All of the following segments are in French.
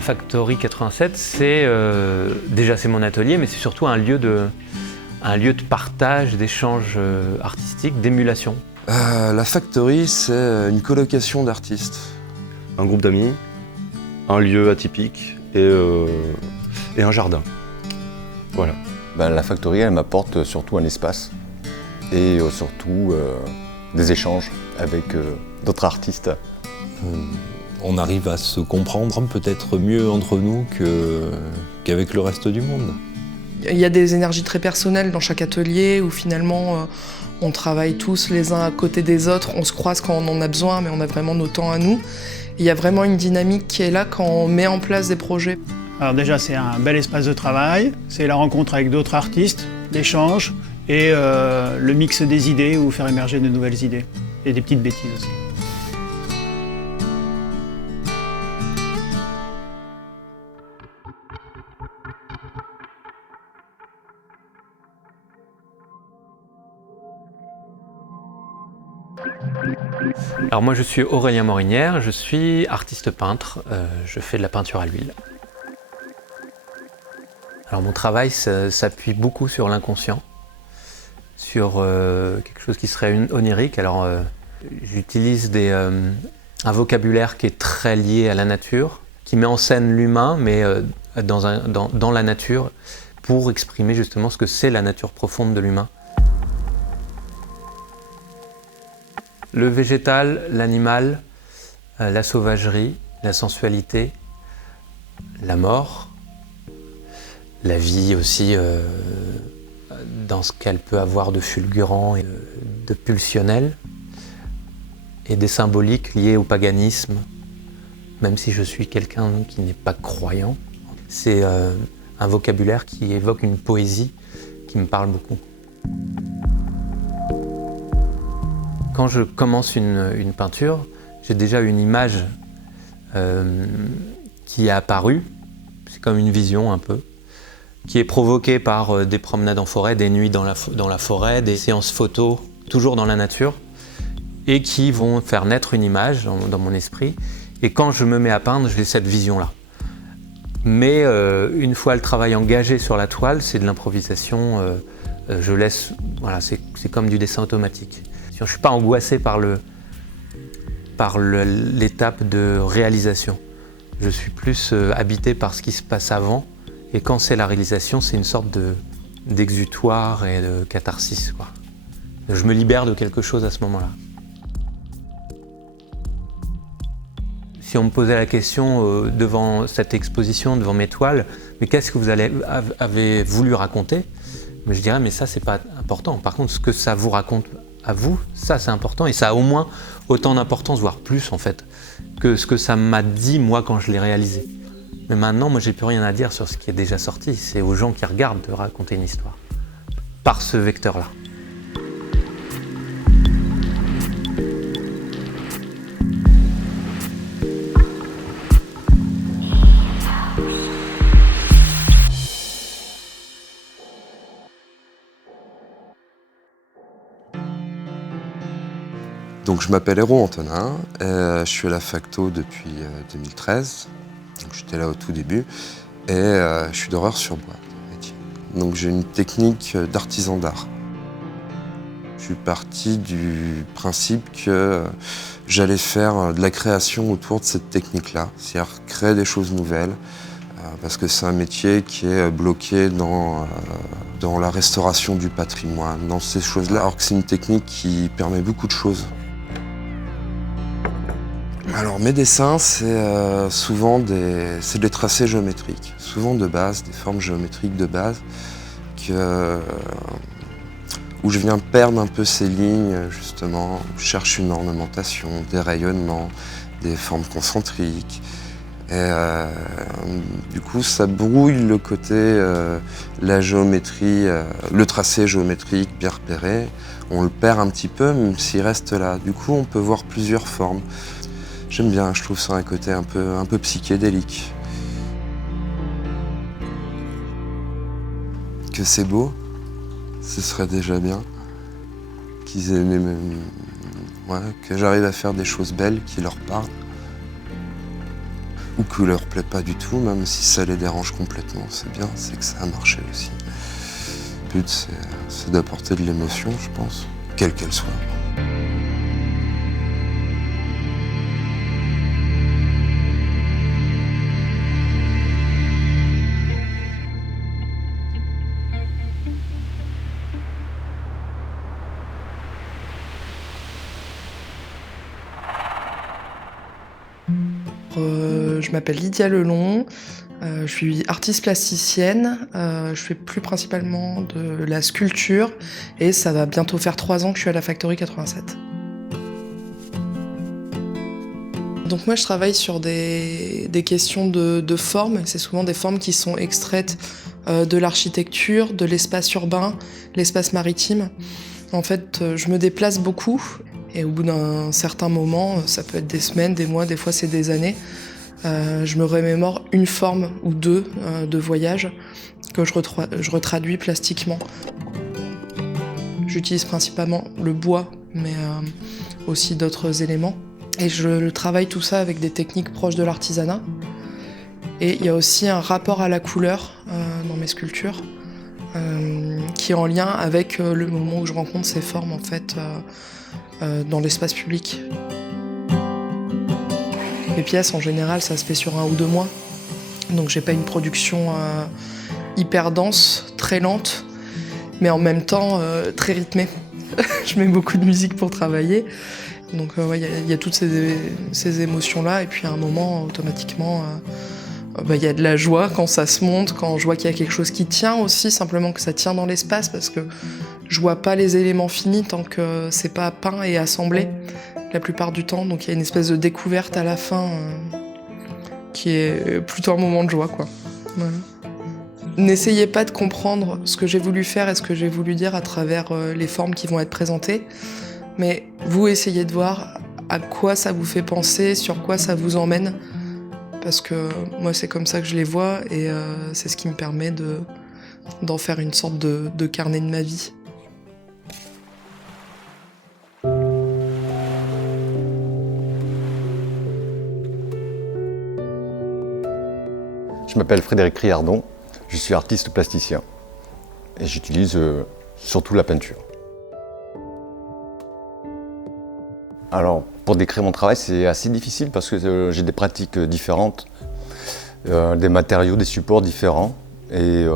Alors Factory 87, c'est déjà c'est mon atelier, mais c'est surtout un lieu de partage, d'échange artistique, d'émulation. La Factory, c'est une colocation d'artistes. Un groupe d'amis, un lieu atypique et un jardin. Voilà. La Factory, elle m'apporte surtout un espace et surtout des échanges avec d'autres artistes. On arrive à se comprendre peut-être mieux entre nous qu'avec le reste du monde. Il y a des énergies très personnelles dans chaque atelier où finalement on travaille tous les uns à côté des autres, on se croise quand on en a besoin mais on a vraiment nos temps à nous. Il y a vraiment une dynamique qui est là quand on met en place des projets. Alors déjà c'est un bel espace de travail, c'est la rencontre avec d'autres artistes, l'échange et le mix des idées ou faire émerger de nouvelles idées et des petites bêtises aussi. Alors moi je suis Aurélien Morinière, je suis artiste peintre, je fais de la peinture à l'huile. Alors mon travail s'appuie beaucoup sur l'inconscient, sur quelque chose qui serait onirique. Alors j'utilise un vocabulaire qui est très lié à la nature, qui met en scène l'humain, mais dans la nature, pour exprimer justement ce que c'est la nature profonde de l'humain. Le végétal, l'animal, la sauvagerie, la sensualité, la mort, la vie aussi dans ce qu'elle peut avoir de fulgurant et de pulsionnel, et des symboliques liées au paganisme, même si je suis quelqu'un qui n'est pas croyant. C'est un vocabulaire qui évoque une poésie qui me parle beaucoup. Quand je commence une peinture, j'ai déjà une image qui est apparue, c'est comme une vision un peu, qui est provoquée par des promenades en forêt, des nuits dans la forêt, des séances photos, toujours dans la nature, et qui vont faire naître une image dans mon esprit. Et quand je me mets à peindre, j'ai cette vision-là. Mais une fois le travail engagé sur la toile, c'est de l'improvisation, je laisse, voilà, c'est comme du dessin automatique. Je ne suis pas angoissé par l'étape de réalisation. Je suis plus habité par ce qui se passe avant. Et quand c'est la réalisation, c'est une sorte d'exutoire et de catharsis, quoi. Je me libère de quelque chose à ce moment-là. Si on me posait la question devant cette exposition, devant mes toiles, mais qu'est-ce que vous avez voulu raconter? Je dirais, mais ça, c'est pas important. Par contre, ce que ça vous raconte à vous, ça c'est important et ça a au moins autant d'importance, voire plus en fait, que ce que ça m'a dit moi quand je l'ai réalisé. Mais maintenant, moi j'ai plus rien à dire sur ce qui est déjà sorti, c'est aux gens qui regardent de raconter une histoire, par ce vecteur-là. Donc je m'appelle Hérault Antonin, je suis à la Facto depuis 2013, donc j'étais là au tout début, et je suis doreur sur bois. Donc j'ai une technique d'artisan d'art. Je suis parti du principe que j'allais faire de la création autour de cette technique-là, c'est-à-dire créer des choses nouvelles, parce que c'est un métier qui est bloqué dans la restauration du patrimoine, dans ces choses-là, alors que c'est une technique qui permet beaucoup de choses. Alors mes dessins, c'est souvent des tracés géométriques, souvent de base, des formes géométriques de base, où je viens perdre un peu ces lignes, justement, je cherche une ornementation, des rayonnements, des formes concentriques. Et du coup, ça brouille le côté, la géométrie, le tracé géométrique bien repéré. On le perd un petit peu, même s'il reste là. Du coup, on peut voir plusieurs formes. J'aime bien, je trouve ça un côté un peu psychédélique. Que c'est beau, ce serait déjà bien. Qu'ils aient que j'arrive à faire des choses belles qui leur parlent. ou qui leur plaît pas du tout, même si ça les dérange complètement, c'est bien, c'est que ça a marché aussi. Le but, c'est d'apporter de l'émotion, je pense, quelle qu'elle soit. Je m'appelle Lydia Lelon, je suis artiste plasticienne, je fais plus principalement de la sculpture et ça va bientôt faire 3 ans que je suis à la Factory 87. Donc moi je travaille sur des questions de forme, c'est souvent des formes qui sont extraites de l'architecture, de l'espace urbain, l'espace maritime. En fait, je me déplace beaucoup et au bout d'un certain moment, ça peut être des semaines, des mois, des fois c'est des années, je me remémore une forme ou deux de voyage que je retraduis plastiquement. J'utilise principalement le bois, mais aussi d'autres éléments. Et je travaille tout ça avec des techniques proches de l'artisanat. Et il y a aussi un rapport à la couleur dans mes sculptures, qui est en lien avec le moment où je rencontre ces formes en fait, dans l'espace public. Mes pièces, en général, ça se fait sur 1 ou 2 mois. Donc j'ai pas une production hyper dense, très lente, mais en même temps très rythmée. Je mets beaucoup de musique pour travailler. Donc y a toutes ces émotions-là. Et puis à un moment, automatiquement, y a de la joie quand ça se monte, quand je vois qu'il y a quelque chose qui tient aussi, simplement que ça tient dans l'espace, parce que je vois pas les éléments finis tant que c'est pas peint et assemblé. La plupart du temps, donc il y a une espèce de découverte à la fin qui est plutôt un moment de joie, quoi. Voilà. N'essayez pas de comprendre ce que j'ai voulu faire et ce que j'ai voulu dire à travers les formes qui vont être présentées, mais vous essayez de voir à quoi ça vous fait penser, sur quoi ça vous emmène, parce que moi c'est comme ça que je les vois et c'est ce qui me permet d'en faire une sorte de carnet de ma vie. Je m'appelle Frédéric Riardon, je suis artiste plasticien et j'utilise surtout la peinture. Alors, pour décrire mon travail, c'est assez difficile parce que j'ai des pratiques différentes, des matériaux, des supports différents. Et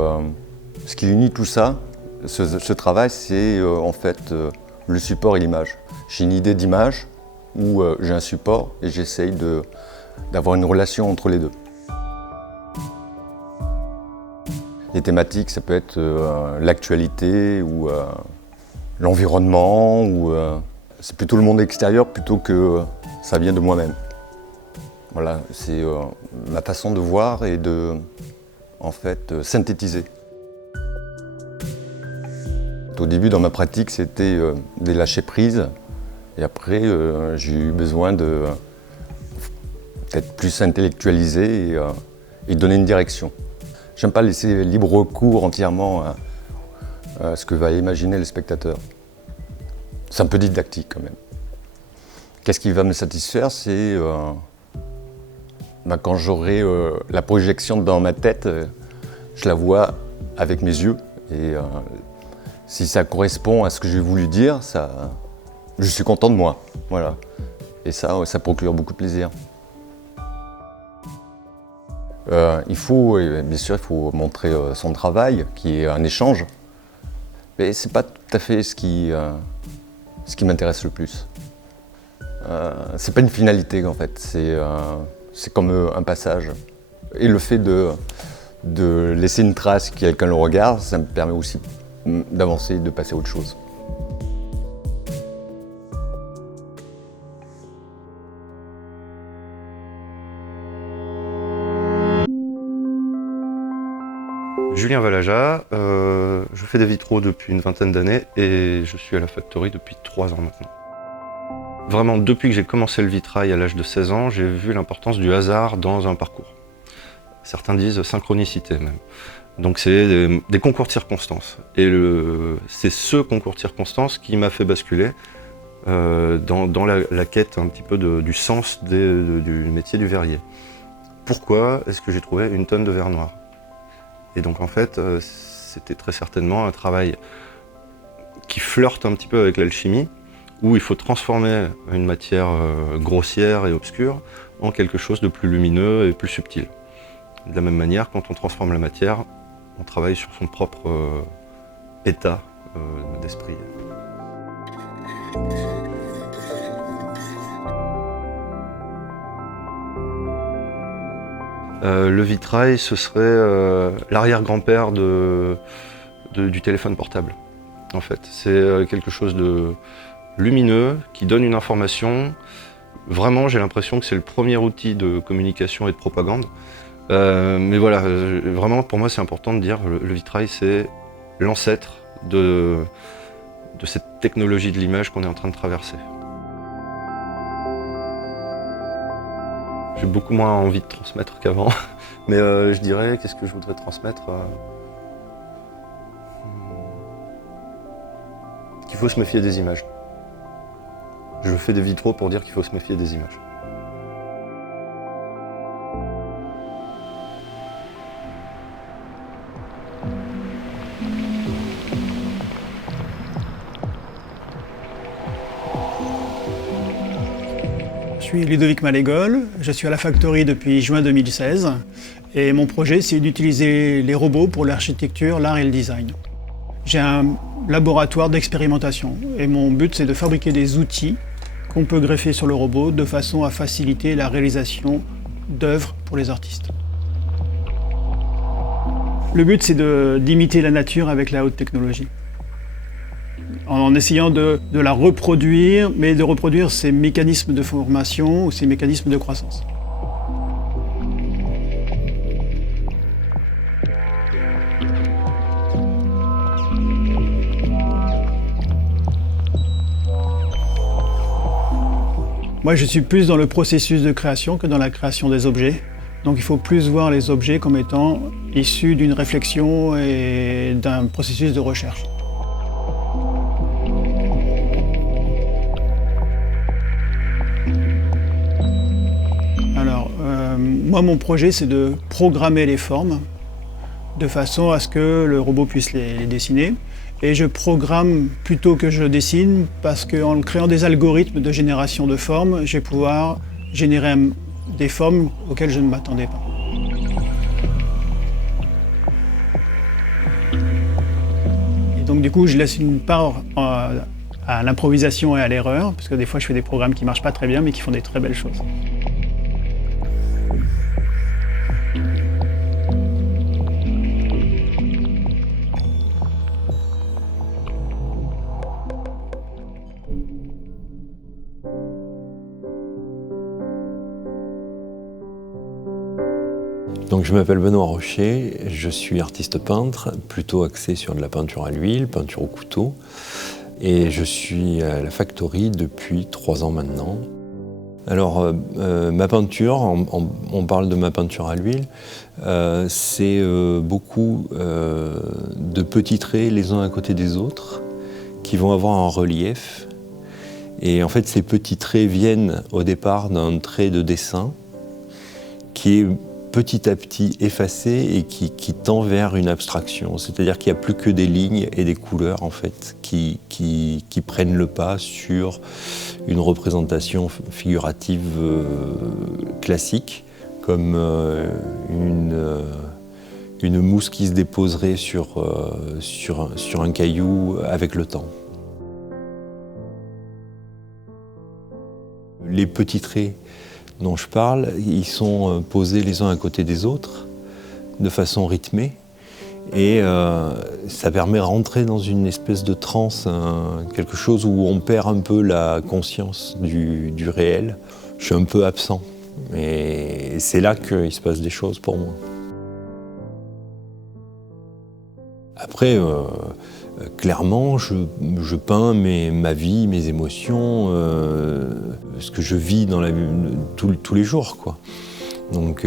ce qui unit tout ça, ce travail, c'est en fait le support et l'image. J'ai une idée d'image où j'ai un support et j'essaye d'avoir une relation entre les deux. Les thématiques, ça peut être l'actualité ou l'environnement, ou c'est plutôt le monde extérieur plutôt que ça vient de moi-même. Voilà, c'est ma façon de voir et de, en fait, synthétiser. Au début, dans ma pratique, c'était des lâcher-prise. Et après, j'ai eu besoin de peut-être plus intellectualiser et donner une direction. J'aime pas laisser libre recours entièrement à ce que va imaginer le spectateur. C'est un peu didactique quand même. Qu'est-ce qui va me satisfaire, c'est quand j'aurai la projection dans ma tête, je la vois avec mes yeux. Et si ça correspond à ce que j'ai voulu dire, je suis content de moi. Voilà. Et ça procure beaucoup de plaisir. Bien sûr, il faut montrer son travail, qui est un échange. Mais c'est pas tout à fait ce qui m'intéresse le plus. C'est pas une finalité en fait, c'est comme un passage. Et le fait de laisser une trace, que quelqu'un le regarde, ça me permet aussi d'avancer, de passer à autre chose. Julien Valaja, je fais des vitraux depuis une vingtaine d'années et je suis à la Factory depuis 3 ans maintenant. Vraiment, depuis que j'ai commencé le vitrail à l'âge de 16 ans, j'ai vu l'importance du hasard dans un parcours. Certains disent synchronicité même. Donc c'est des concours de circonstances. Et c'est ce concours de circonstances qui m'a fait basculer dans la quête un petit peu du sens du métier du verrier. pourquoi est-ce que j'ai trouvé une tonne de verre noir? Et donc en fait, c'était très certainement un travail qui flirte un petit peu avec l'alchimie, où il faut transformer une matière grossière et obscure en quelque chose de plus lumineux et plus subtil. De la même manière, quand on transforme la matière, on travaille sur son propre état d'esprit. Le vitrail, ce serait l'arrière-grand-père du téléphone portable, en fait. C'est quelque chose de lumineux, qui donne une information. Vraiment, j'ai l'impression que c'est le premier outil de communication et de propagande. Mais voilà, vraiment, pour moi, c'est important de dire le vitrail, c'est l'ancêtre de cette technologie de l'image qu'on est en train de traverser. J'ai beaucoup moins envie de transmettre qu'avant, mais je dirais, qu'est-ce que je voudrais transmettre qu'il faut se méfier des images. Je fais des vitraux pour dire qu'il faut se méfier des images. Je suis Ludovic Malégol, je suis à la Factory depuis juin 2016 et mon projet c'est d'utiliser les robots pour l'architecture, l'art et le design. J'ai un laboratoire d'expérimentation et mon but c'est de fabriquer des outils qu'on peut greffer sur le robot de façon à faciliter la réalisation d'œuvres pour les artistes. Le but c'est d'imiter la nature avec la haute technologie, en essayant de la reproduire, mais de reproduire ses mécanismes de formation ou ses mécanismes de croissance. Moi, je suis plus dans le processus de création que dans la création des objets. Donc il faut plus voir les objets comme étant issus d'une réflexion et d'un processus de recherche. Moi, mon projet, c'est de programmer les formes de façon à ce que le robot puisse les dessiner. Et je programme plutôt que je dessine parce qu'en créant des algorithmes de génération de formes, je vais pouvoir générer des formes auxquelles je ne m'attendais pas. Et donc du coup, je laisse une part à l'improvisation et à l'erreur, parce que des fois, je fais des programmes qui ne marchent pas très bien, mais qui font des très belles choses. Donc je m'appelle Benoît Rocher, je suis artiste peintre, plutôt axé sur de la peinture à l'huile, peinture au couteau. Et je suis à la Factory depuis 3 ans maintenant. Alors ma peinture, on parle de ma peinture à l'huile, c'est beaucoup de petits traits les uns à côté des autres qui vont avoir un relief. Et en fait ces petits traits viennent au départ d'un trait de dessin qui est petit à petit effacé et qui tend vers une abstraction. C'est-à-dire qu'il n'y a plus que des lignes et des couleurs en fait, qui prennent le pas sur une représentation figurative classique, comme une mousse qui se déposerait sur un caillou avec le temps. Les petits traits dont je parle, ils sont posés les uns à côté des autres, de façon rythmée, et ça permet de rentrer dans une espèce de transe, quelque chose où on perd un peu la conscience du réel. Je suis un peu absent, et c'est là qu'il se passe des choses pour moi. Après, clairement, je peins ma vie, mes émotions, ce que je vis dans tous les jours, quoi. Donc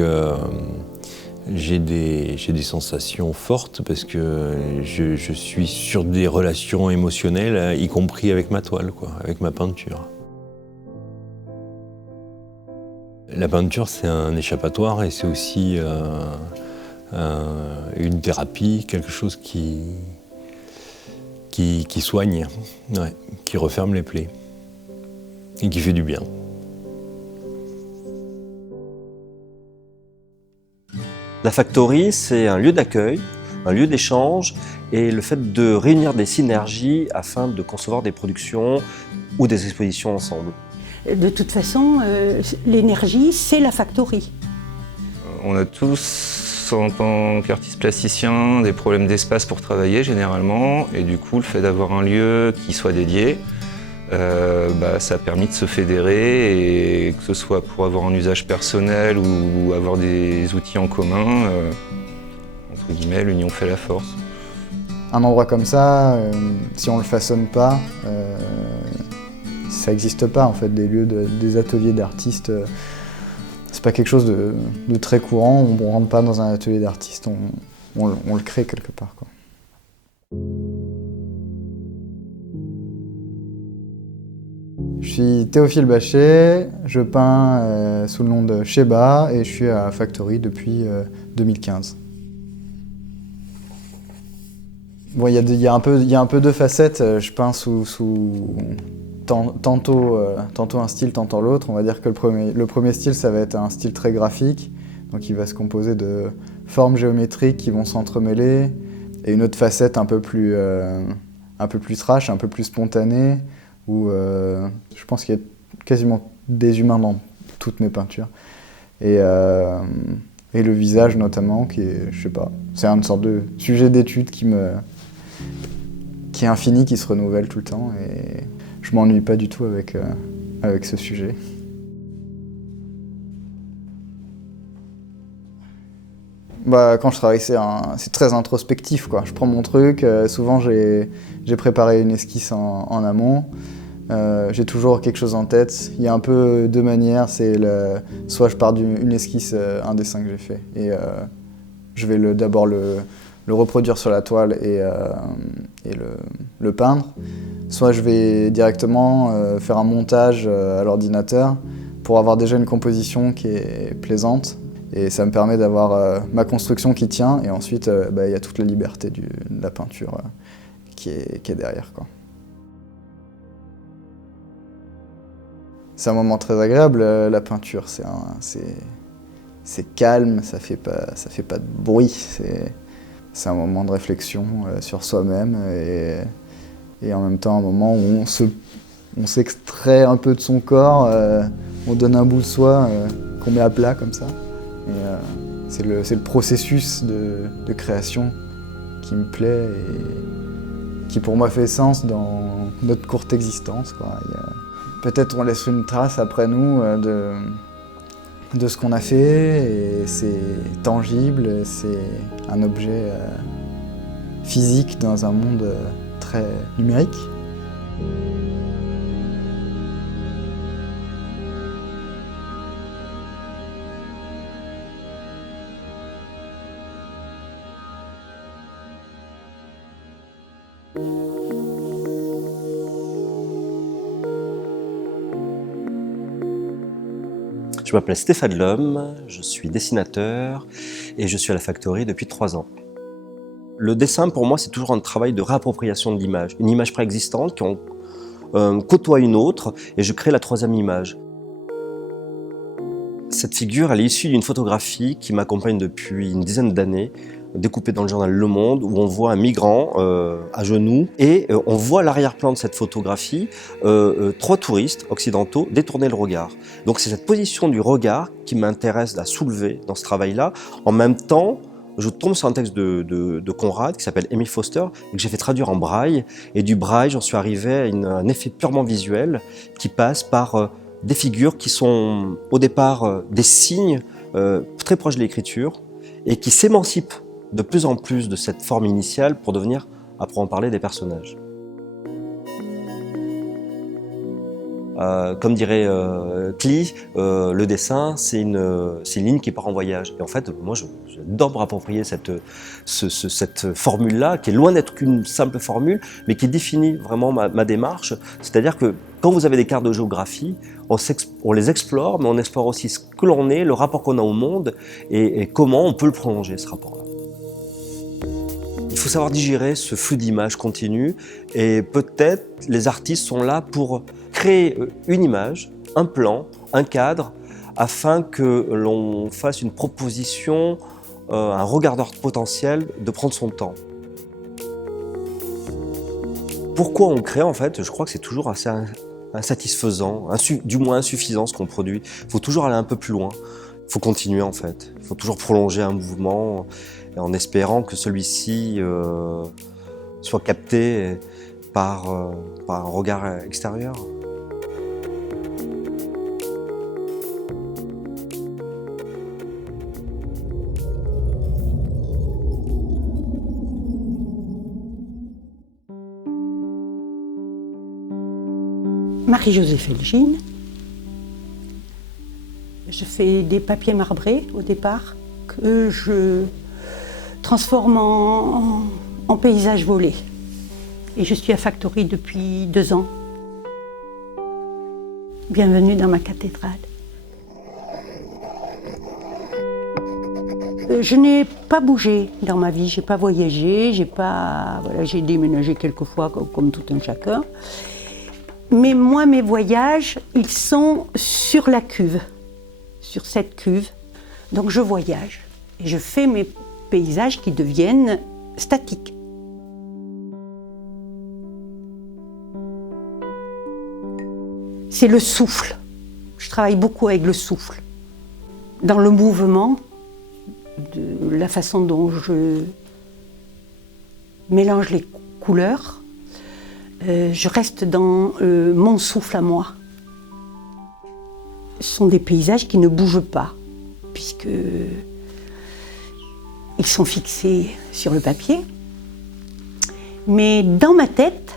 j'ai des sensations fortes parce que je suis sur des relations émotionnelles, y compris avec ma toile, quoi, avec ma peinture. La peinture, c'est un échappatoire et c'est aussi une thérapie, quelque chose qui soigne, ouais, qui referme les plaies et qui fait du bien. La Factory, c'est un lieu d'accueil, un lieu d'échange et le fait de réunir des synergies afin de concevoir des productions ou des expositions ensemble. De toute façon, l'énergie, c'est la Factory. On a tous, en tant qu'artistes plasticiens, des problèmes d'espace pour travailler généralement, et du coup, le fait d'avoir un lieu qui soit dédié, ça a permis de se fédérer, et que ce soit pour avoir un usage personnel ou avoir des outils en commun, entre guillemets, l'union fait la force. Un endroit comme ça, si on le façonne pas, ça n'existe pas en fait, des lieux, des ateliers d'artistes. C'est pas quelque chose de très courant, on ne rentre pas dans un atelier d'artiste, on le crée quelque part, quoi. Je suis Théophile Bachet, je peins sous le nom de Sheba et je suis à Factory depuis 2015. Bon, il y a un peu deux facettes, je peins sous tantôt un style, tantôt l'autre. On va dire que le premier style, ça va être un style très graphique, donc il va se composer de formes géométriques qui vont s'entremêler, et une autre facette un peu plus trash, un peu plus spontanée, où je pense qu'il y a quasiment des humains dans toutes mes peintures. Et le visage notamment, qui est, je sais pas, c'est une sorte de sujet d'étude qui est infini, qui se renouvelle tout le temps, et je m'ennuie pas du tout avec ce sujet. Quand je travaille, c'est très introspectif, quoi. Je prends mon truc, souvent j'ai préparé une esquisse en amont, j'ai toujours quelque chose en tête. Il y a un peu deux manières, soit je pars d'une esquisse, un dessin que j'ai fait, et je vais d'abord le reproduire sur la toile et le peindre, soit je vais directement faire un montage à l'ordinateur pour avoir déjà une composition qui est plaisante, et ça me permet d'avoir ma construction qui tient, et ensuite il y a toute la liberté de la peinture qui est derrière, quoi. C'est un moment très agréable, la peinture, c'est calme, ça fait pas de bruit, c'est un moment de réflexion sur soi-même, et en même temps un moment où on s'extrait un peu de son corps, on donne un bout de soi qu'on met à plat comme ça. C'est le processus de création qui me plaît et qui pour moi fait sens dans notre courte existence, quoi. Peut-être on laisse une trace après nous de ce qu'on a fait, et c'est tangible, c'est un objet physique dans un monde très numérique. Je m'appelle Stéphane Lhomme, je suis dessinateur et je suis à la Factory depuis 3 ans. Le dessin, pour moi, c'est toujours un travail de réappropriation de l'image. Une image préexistante qui côtoie une autre, et je crée la 3e image. Cette figure, elle est issue d'une photographie qui m'accompagne depuis une dizaine d'années, découpée dans le journal Le Monde, où on voit un migrant à genoux, et on voit à l'arrière-plan de cette photographie 3 touristes occidentaux détourner le regard. Donc c'est cette position du regard qui m'intéresse à soulever dans ce travail-là. En même temps, je tombe sur un texte de Conrad qui s'appelle Emile Foster et que j'ai fait traduire en braille. Et du braille, j'en suis arrivé à un effet purement visuel qui passe par des figures qui sont au départ des signes très proches de l'écriture et qui s'émancipent de plus en plus de cette forme initiale pour devenir, à proprement parler, des personnages. Comme dirait Klee, le dessin, c'est une ligne qui part en voyage. Et en fait, moi, j'adore me approprier cette formule-là, qui est loin d'être qu'une simple formule, mais qui définit vraiment ma démarche. C'est-à-dire que quand vous avez des cartes de géographie, on les explore, mais on explore aussi ce que l'on est, le rapport qu'on a au monde, et comment on peut le prolonger, ce rapport-là. Il faut savoir digérer ce flux d'images continu, et peut-être les artistes sont là pour créer une image, un plan, un cadre, afin que l'on fasse une proposition, un regardeur potentiel de prendre son temps. Pourquoi on crée en fait? Je crois que c'est toujours assez insatisfaisant, du moins insuffisant ce qu'on produit. Il faut toujours aller un peu plus loin. Il faut continuer en fait. Il faut toujours prolonger un mouvement en espérant que celui-ci soit capté par un regard extérieur. Marie-Josée Felgine. Je fais des papiers marbrés au départ que je transforme en paysage volé. Et je suis à Factory depuis 2 ans. Bienvenue dans ma cathédrale. Je n'ai pas bougé dans ma vie, j'ai pas voyagé, j'ai déménagé quelques fois comme tout un chacun. Mais moi, mes voyages, ils sont sur la cuve, sur cette cuve. Donc je voyage et je fais mes paysages qui deviennent statiques. C'est le souffle. Je travaille beaucoup avec le souffle. Dans le mouvement, de la façon dont je mélange les couleurs, je reste dans mon souffle à moi. Ce sont des paysages qui ne bougent pas, puisque ils sont fixés sur le papier. Mais dans ma tête,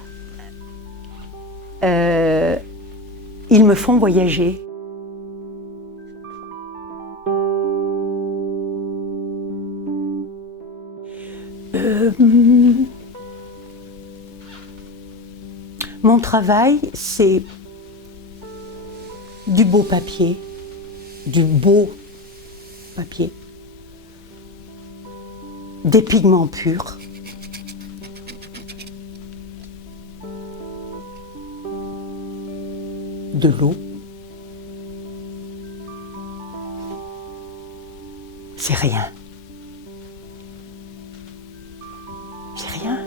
ils me font voyager. Mon travail, c'est du beau papier, des pigments purs, de l'eau. C'est rien. C'est rien.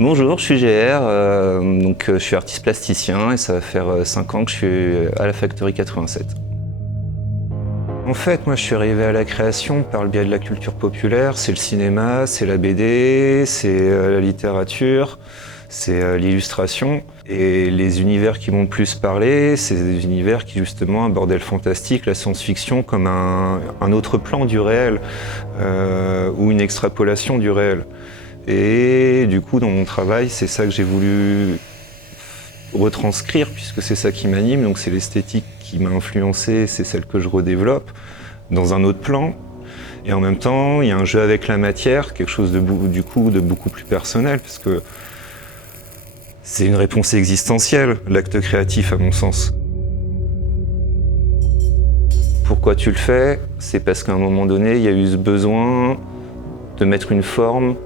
Bonjour, je suis GR, je suis artiste plasticien et ça va faire 5 ans que je suis à la Factory 87. En fait, moi je suis arrivé à la création par le biais de la culture populaire, c'est le cinéma, c'est la BD, c'est la littérature, c'est l'illustration. Et les univers qui m'ont le plus parlé, c'est des univers qui justement abordaient le fantastique, la science-fiction comme un autre plan du réel ou une extrapolation du réel. Et du coup, dans mon travail, c'est ça que j'ai voulu retranscrire, puisque c'est ça qui m'anime, donc c'est l'esthétique qui m'a influencé, c'est celle que je redéveloppe dans un autre plan. Et en même temps, il y a un jeu avec la matière, quelque chose de beaucoup plus personnel, parce que c'est une réponse existentielle, l'acte créatif à mon sens. Pourquoi tu le fais? C'est parce qu'à un moment donné, il y a eu ce besoin de mettre une forme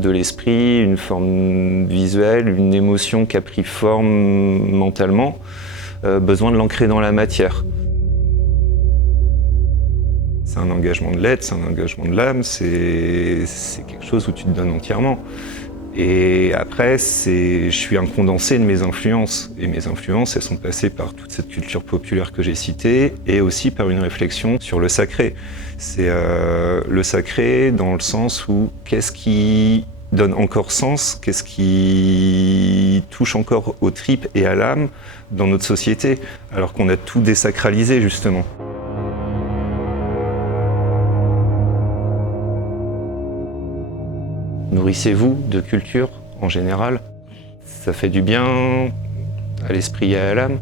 de l'esprit, une forme visuelle, une émotion qui a pris forme mentalement, besoin de l'ancrer dans la matière. C'est un engagement de l'être, c'est un engagement de l'âme, c'est quelque chose où tu te donnes entièrement. Et après, je suis un condensé de mes influences. Et mes influences, elles sont passées par toute cette culture populaire que j'ai citée et aussi par une réflexion sur le sacré. C'est le sacré dans le sens où qu'est-ce qui donne encore sens, qu'est-ce qui touche encore aux tripes et à l'âme dans notre société, alors qu'on a tout désacralisé justement. Nourrissez-vous de culture en général. Ça fait du bien à l'esprit et à l'âme.